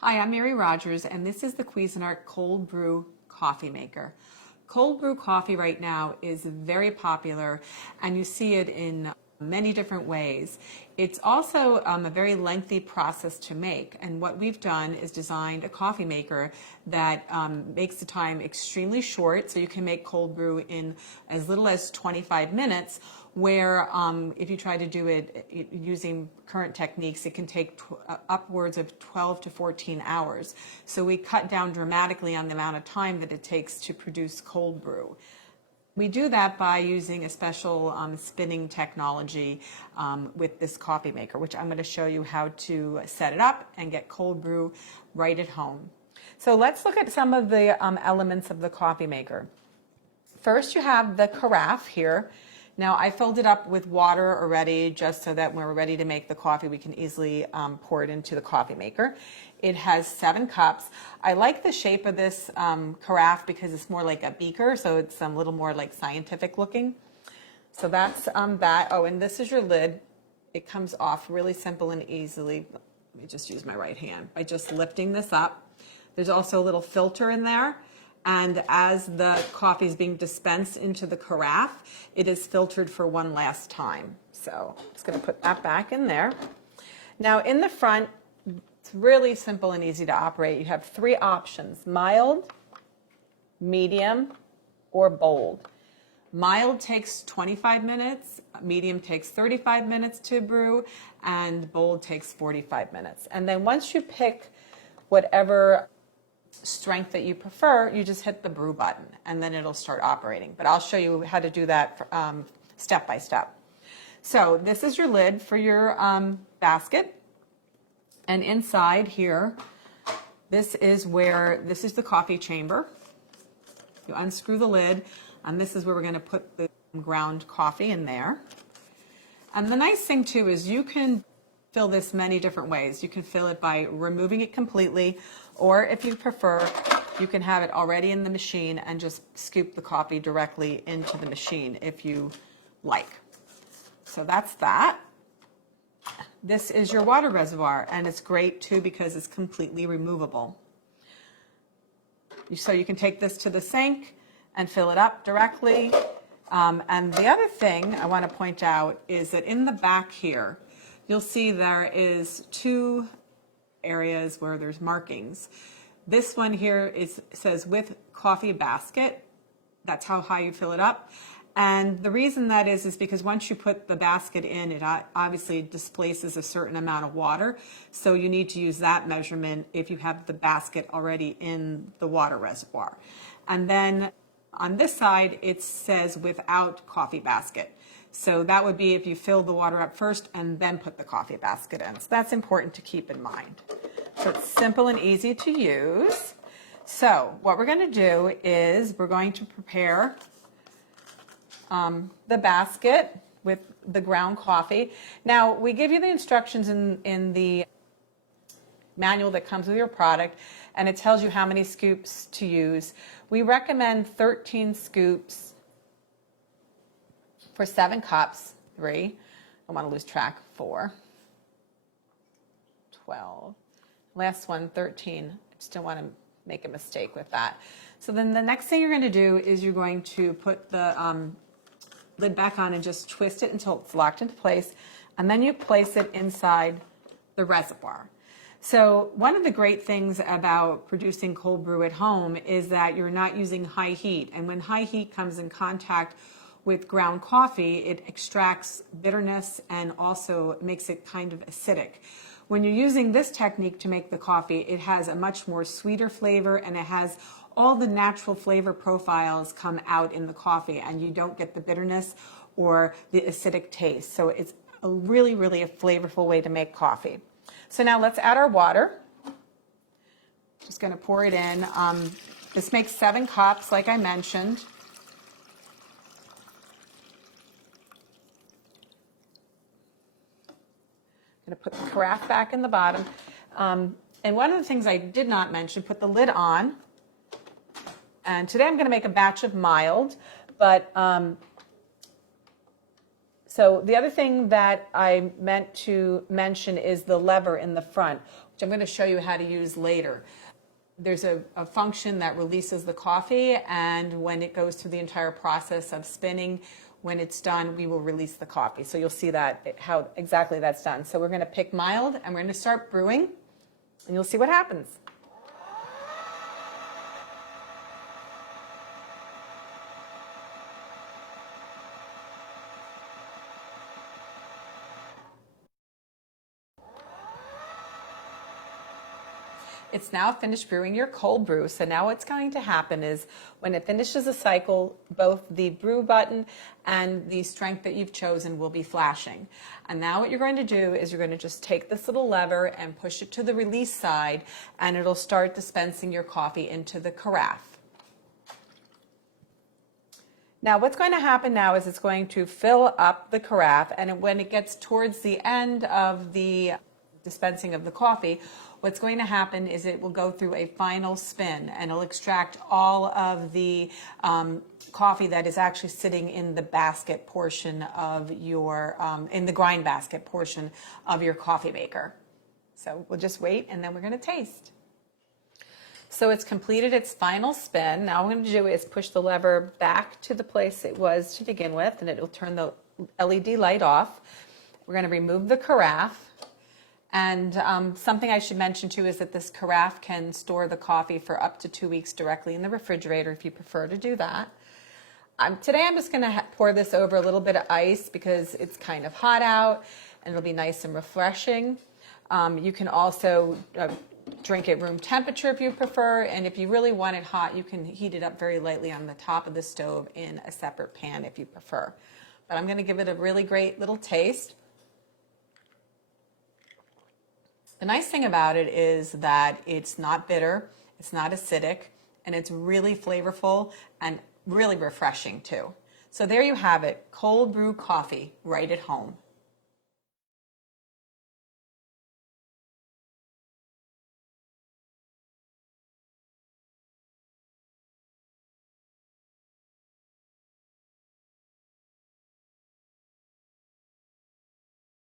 Hi, I'm Mary Rogers, and this is the Cuisinart Cold Brew Coffee Maker. Cold brew coffee right now is very popular, and you see it in many different ways. It's also a very lengthy process to make, and what we've done is designed a coffee maker that makes the time extremely short, so you can make cold brew in as little as 25 minutes, where if you try to do it using current techniques, it can take upwards of 12 to 14 hours. So we cut down dramatically on the amount of time that it takes to produce cold brew. We do that by using a special spinning technology with this coffee maker, which I'm going to show you how to set it up and get cold brew right at home. So let's look at some of the elements of the coffee maker. First, you have the carafe here. Now, I filled it up with water already just so that when we're ready to make the coffee, we can easily pour it into the coffee maker. It has 7 cups. I like the shape of this carafe because it's more like a beaker, so it's a little more like scientific looking. So that's that. Oh, and this is your lid. It comes off really simple and easily. Let me just use my right hand by just lifting this up. There's also a little filter in there. And as the coffee is being dispensed into the carafe, it is filtered for one last time. So I'm just going to put that back in there. Now in the front, it's really simple and easy to operate. You have 3 options: mild, medium, or bold. Mild takes 25 minutes, medium takes 35 minutes to brew, and bold takes 45 minutes. And then once you pick whatever strength that you prefer, you just hit the brew button and then it'll start operating. But I'll show you how to do that step by step. So this is your lid for your basket, and inside here, this is the coffee chamber. You unscrew the lid, and this is where we're going to put the ground coffee in there. And the nice thing too is you can fill this many different ways. You can fill it by removing it completely, or if you prefer, you can have it already in the machine and just scoop the coffee directly into the machine if you like. So that's that. This is your water reservoir, and it's great too because it's completely removable. So you can take this to the sink and fill it up directly. And the other thing I want to point out is that in the back here, you'll see there is 2 areas where there's markings. This one here says with coffee basket. That's how high you fill it up. And the reason that is because once you put the basket in, it obviously displaces a certain amount of water. So you need to use that measurement if you have the basket already in the water reservoir. And then on this side, it says without coffee basket. So that would be if you fill the water up first and then put the coffee basket in. So that's important to keep in mind. So it's simple and easy to use. So what we're going to do is we're going to prepare the basket with the ground coffee. Now, we give you the instructions in the manual that comes with your product, and it tells you how many scoops to use. We recommend 13 scoops for 7 cups, 3, I don't want to lose track, 4, 12, last one, 13. I just don't want to make a mistake with that. So then the next thing you're going to do is you're going to put the lid back on and just twist it until it's locked into place, and then you place it inside the reservoir. So one of the great things about producing cold brew at home is that you're not using high heat, and when high heat comes in contact with ground coffee, it extracts bitterness and also makes it kind of acidic. When you're using this technique to make the coffee, it has a much more sweeter flavor, and it has all the natural flavor profiles come out in the coffee, and you don't get the bitterness or the acidic taste. So it's a really a flavorful way to make coffee. So now let's add our water. Just going to pour it in. This makes 7 cups, like I mentioned. I'm going to put the carafe back in the bottom. And one of the things I did not mention, put the lid on. And today I'm going to make a batch of mild, but so the other thing that I meant to mention is the lever in the front. which I'm going to show you how to use later. There's a function that releases the coffee, and when it goes through the entire process of spinning, when it's done, we will release the coffee. So you'll see that, how exactly that's done. So we're going to pick mild, and we're going to start brewing, and you'll see what happens. It's now finished brewing your cold brew. So now what's going to happen is when it finishes a cycle, both the brew button and the strength that you've chosen will be flashing. And now what you're going to do is you're going to just take this little lever and push it to the release side, and it'll start dispensing your coffee into the carafe. Now what's going to happen now is it's going to fill up the carafe, and when it gets towards the end of the dispensing of the coffee, what's going to happen is it will go through a final spin, and it'll extract all of the coffee that is actually sitting in the basket portion of your, in the grind basket portion of your coffee maker. So we'll just wait, and then we're going to taste. So it's completed its final spin. Now what I'm going to do is push the lever back to the place it was to begin with, and it will turn the LED light off. We're going to remove the carafe. And something I should mention too is that this carafe can store the coffee for up to 2 weeks directly in the refrigerator if you prefer to do that. Today I'm just going to pour this over a little bit of ice because it's kind of hot out, and it'll be nice and refreshing. You can also drink it room temperature if you prefer, and if you really want it hot, you can heat it up very lightly on the top of the stove in a separate pan if you prefer. But I'm going to give it a really great little taste. The nice thing about it is that it's not bitter, it's not acidic, and it's really flavorful and really refreshing too. So there you have it, cold brew coffee right at home.